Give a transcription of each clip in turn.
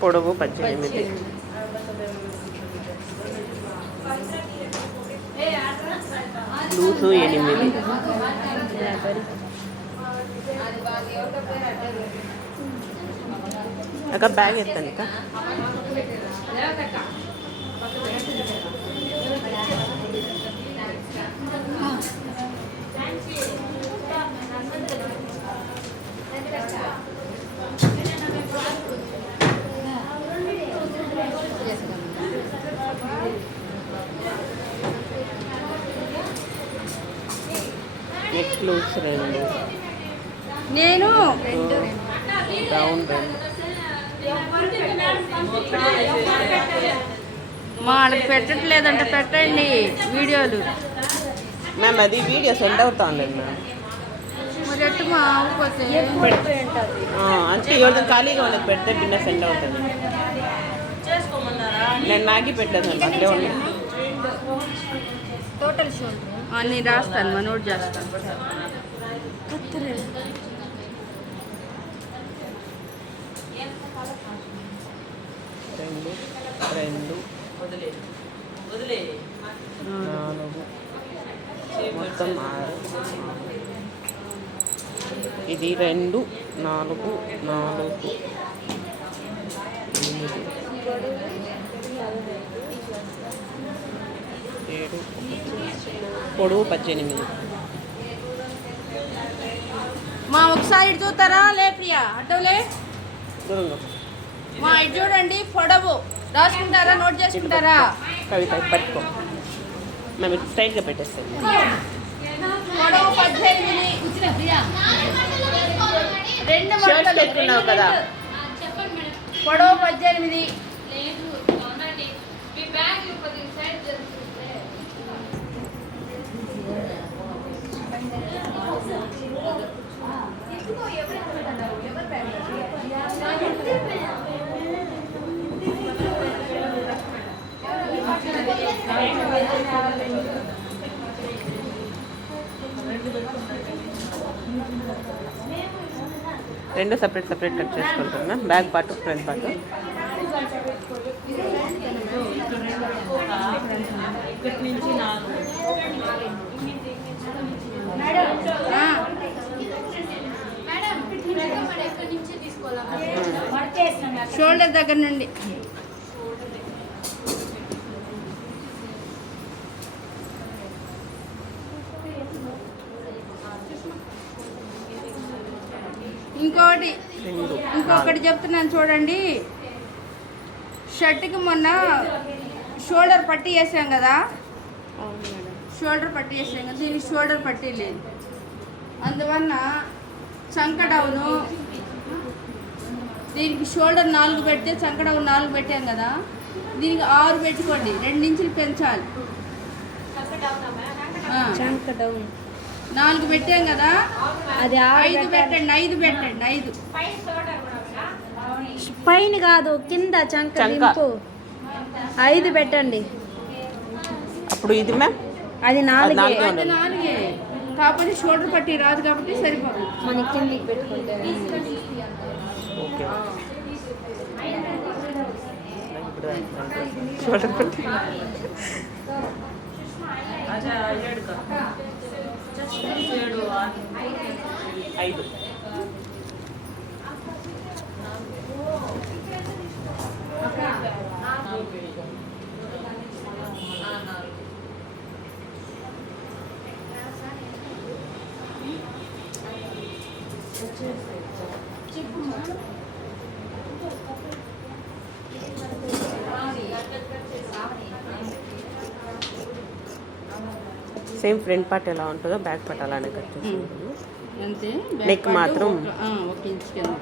పొడవు 18, లూసు 8. అక్క బ్యాగ్ ఎత్తాను ఇక. నెక్ లూస్ 2, నేను డౌన్ 2. మా వాళ్ళకి పెట్టట్లేదంటే పెట్టండి వీడియోలు. మ్యామ్ అది వీడియో సెండ్ అవుతా ఉండేది మ్యామ్. మరి ఎట్టు మా అవ్వకపోతే అంటే ఎవరిది ఖాళీగా ఉన్నది పెడితే బిన్న సెండ్ అవుతుంది. నేను మ్యాగీ పెట్టలేదు మ్యామ్, అట్లే ఉన్నాయి. టోటల్ షోల్డర్ నేను రాస్తాను, మా నోట్ చేస్తాను. 2, 4, మొత్తం 6. ఇది 2, 4, 4, 8, 7, పొడవు 18. మా ఒకసారి ఇటు చూస్తారా? లే ప్రియా అడ్డవులే. దూరంగా మా ఇటు చూడండి, పొడవు రాసుకుంటారా, నోట్ చేసుకుంటారా? కవి పట్టుకో మేము స్ట్రైట్గా పెట్టేస్తాం. పొడవు 18, 2 షర్ట్ పెట్టుకున్నావు కదా. పొడవు 18. రెండు సపరేట్ కట్ చేసుకుంటున్నా. Back part, front part. Shoulder దగ్గర నుండి ఇంకొకటి చెప్తున్నాను చూడండి. షర్ట్కి మొన్న షోల్డర్ పట్టి వేసాం కదా, దీనికి షోల్డర్ పట్టి లేదు. అందువల్ల చంక డౌను, దీనికి షోల్డర్ 4 పెడితే చంక డౌన్ 4 పెట్టాం కదా, దీనికి 6 పెట్టుకోండి. 2 ఇంచులు పెంచాలి. చంక డౌన్ 4 పెట్టాం కదా, అది 5 పెట్టండి. 5 పెట్టండి. 5 పైన కాదు, కింద చంక 5 పెట్టండి. అప్పుడు ఇది మ్యామ్ అది 4. అది 4. కాకపోతే షోల్డర్ పట్టి రాదు కాబట్టి సరిపోదు. మన కిందికి పెట్టుకుంటే ఓకే. షోల్డర్ పట్టి 5. సేమ్ ఫ్రంట్ పార్ట్ ఎలా ఉంటుందో బ్యాక్ పార్ట్ అలానే కట్ చేసుకుంటాము. అంతే. నెక్ మాత్రం 1 ఇంచ్ కింద.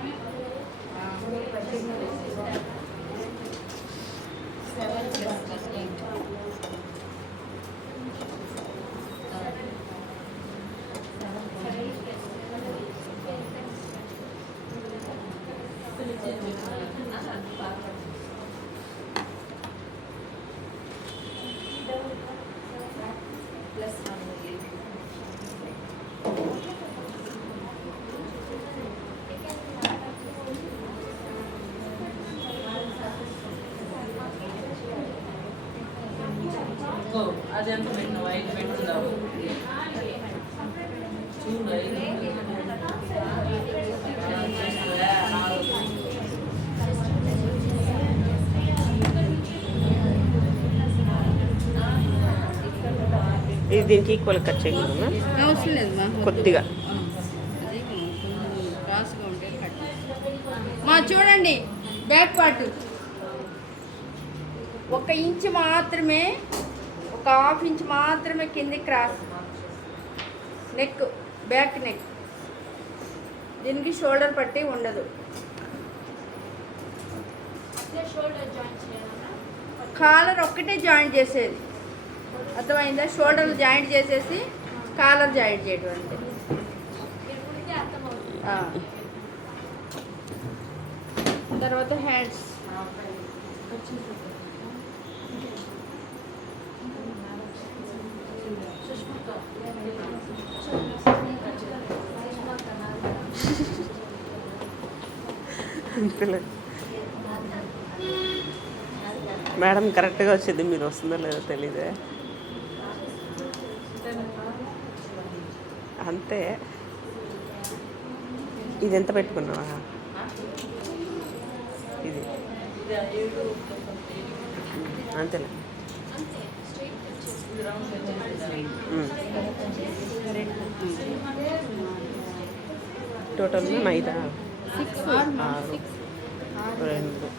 ఇది దీనికి ఈక్వల్ కట్ చేయగలమా అవసరం లేదు మా కొద్దిగా అదే క్రాస్గా ఉంటే కట్ మా చూడండి బ్యాక్ పార్ట్ 1 ఇంచ్ మాత్రమే, 1/2 ఇంచ్ మాత్రమే కింది క్రాస్ నెక్, బ్యాక్ నెక్. దీనికి షోల్డర్ పట్టి ఉండదు. కాలర్ ఒక్కటే జాయింట్ చేసేది, అర్థమైందా? షోల్డర్ జాయింట్ చేసేసి కాలర్ జాయింట్ చేయడం అంతే. తర్వాత హ్యాండ్స్ మేడం కరెక్ట్గా వచ్చింది, మీరు వస్తుందో లేదో తెలీదే. అంతే. ఇది ఎంత పెట్టుకున్నావా? ఇది అంతేలే. టోటల్ 5 6 2